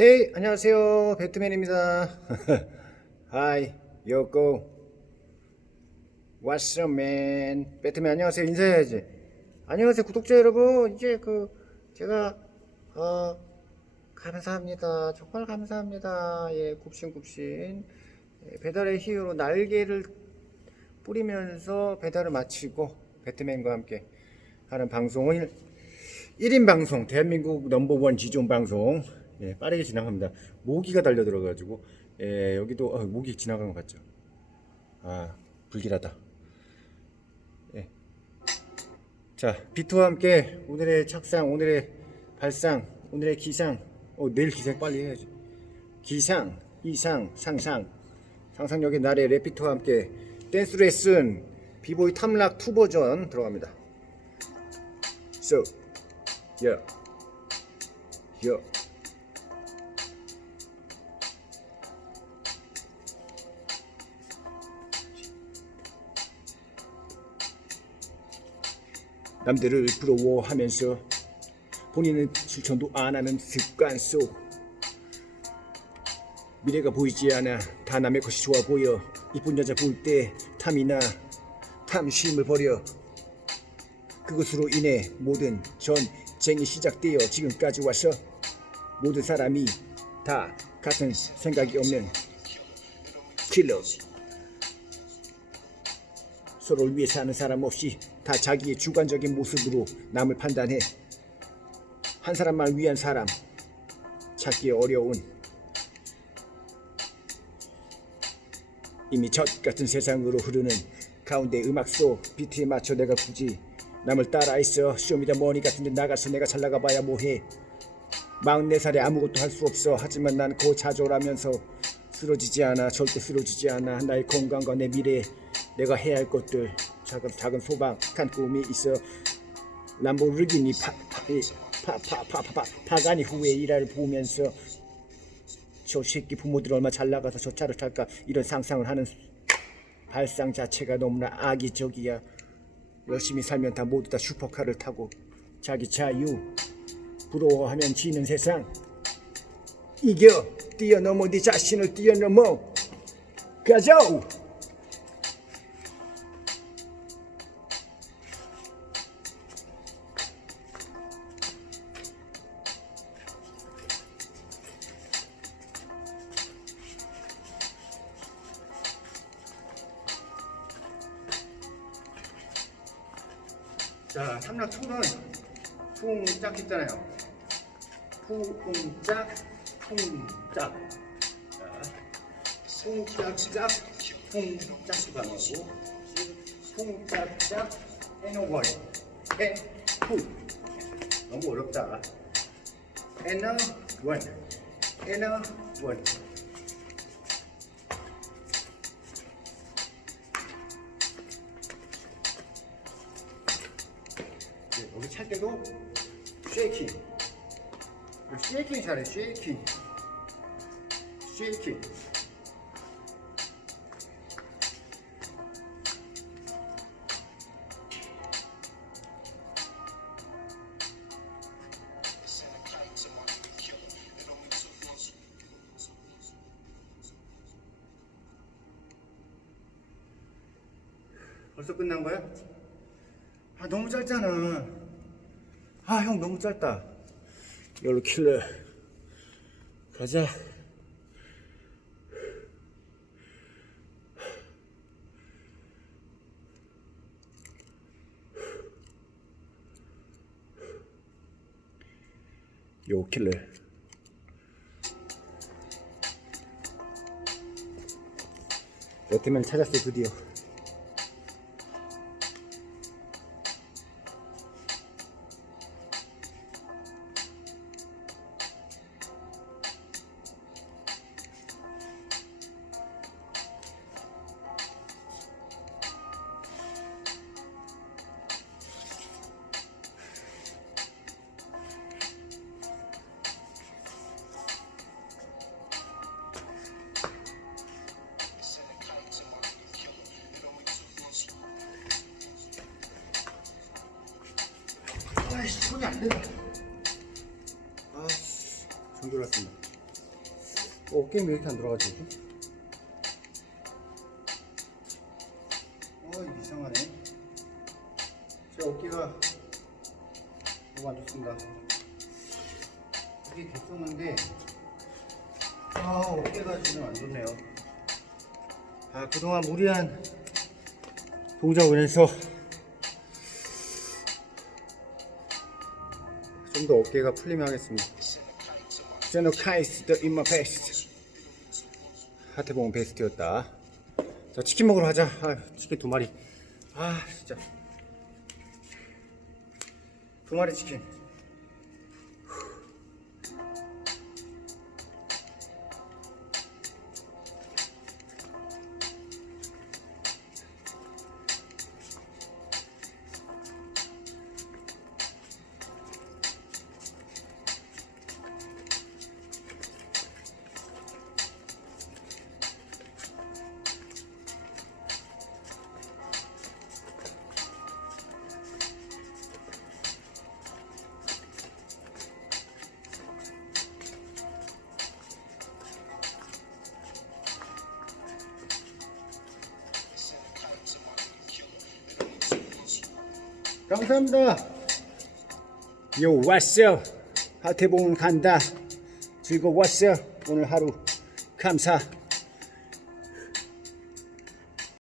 헤이 안녕하세요. 배트맨입니다. 하이 요고 man? 배트맨 안녕하세요. 인사해야지. 안녕하세요 구독자 여러분. 이제 그 제가 어 감사합니다. 정말 감사합니다. 예 굽신굽신. 예, 배달의 히어로 날개를 뿌리면서 배달을 마치고 배트맨과 함께 하는 방송을 1인 방송 대한민국 넘버원 지존 방송 예, 빠르게 지나갑니다. 모기가 달려 들어가지고 예, 여기도 어, 모기 지나간 것 같죠? 아 불길하다. 예. 자 비트와 함께 오늘의 착상, 오늘의 발상, 오늘의 기상. 어 내일 기상 빨리 해야지. 기상, 이상, 상상. 상상력의 날의 래피트와 함께 댄스 레슨 비보이 탐락 2 버전 들어갑니다. So, yeah, yeah. 남들을 부러워하면서 본인은 실천도 안 하는 습관 속 미래가 보이지 않아 다 남의 것이 좋아 보여 이쁜 여자 볼 때 탐이나 탐심을 버려 그것으로 인해 모든 전쟁이 시작되어 지금까지 와서 모든 사람이 다 같은 생각이 없는 킬러. 서로를 위해 사는 사람 없이 다 자기의 주관적인 모습으로 남을 판단해. 한 사람만 위한 사람 찾기 어려운 이미 젖 같은 세상으로 흐르는 가운데 음악 속 비트에 맞춰 내가 굳이 남을 따라 있어. 쇼미더머니 같은 데 나가서 내가 잘 나가봐야 뭐해. 44살에 아무것도 할 수 없어. 하지만 난 고자조라면서 쓰러지지 않아. 절대 쓰러지지 않아. 나의 건강과 내 미래 내가 해야 할 것들 작은 작은 소박한 꿈이 있어. 람보르기니 파파파파파 파가니 후에 일화를 보면서 저 새끼 부모들 얼마 잘 나가서 저 차를 탈까? 이런 상상을 하는 발상 자체가 너무나 악의적이야. 열심히 살면 다 모두 다 슈퍼카를 타고 자기 자유 부러워하면 지는 세상. 이겨! 뛰어넘어! 네 자신을 뛰어넘어! 가자 자 삼락 초는 풍짝 있잖아요. 풍짝 풍짝. 풍짝짝 풍짝도 나오고 풍짝짝 해놓은 해푸 너무 어렵다. 해너 원. 해너 원 찰 때도 쉐이킹. 쉐이킹 잘해 쉐이킹. 쉐이킹. 벌써 끝난 거야? 아 너무 짧잖아 아 형 너무 짧다. 이걸로 킬러. 가자. 요 킬러. 배트맨 찾았어 드디어 아이씨 손이 안 된다 아씨 정 들었습니다 어깨는 왜 이렇게 안 들어가지? 어 이상하네. 제 어깨가 너무 안 좋습니다. 이게 됐었는데 아 어깨가 지금 안 좋네요. 아 그동안 무리한 동작을 해서 좀 더 어깨가 풀리면 하겠습니다. 제노카이스 더 인마 베스트 하태봉은 베스트였다. 자 치킨 먹으러 가자. 아 치킨 두 마리. 아 진짜 두 마리 치킨. 감사합니다. 요 왔어. 하태봉은 간다. 즐거웠어. 오늘 하루 감사.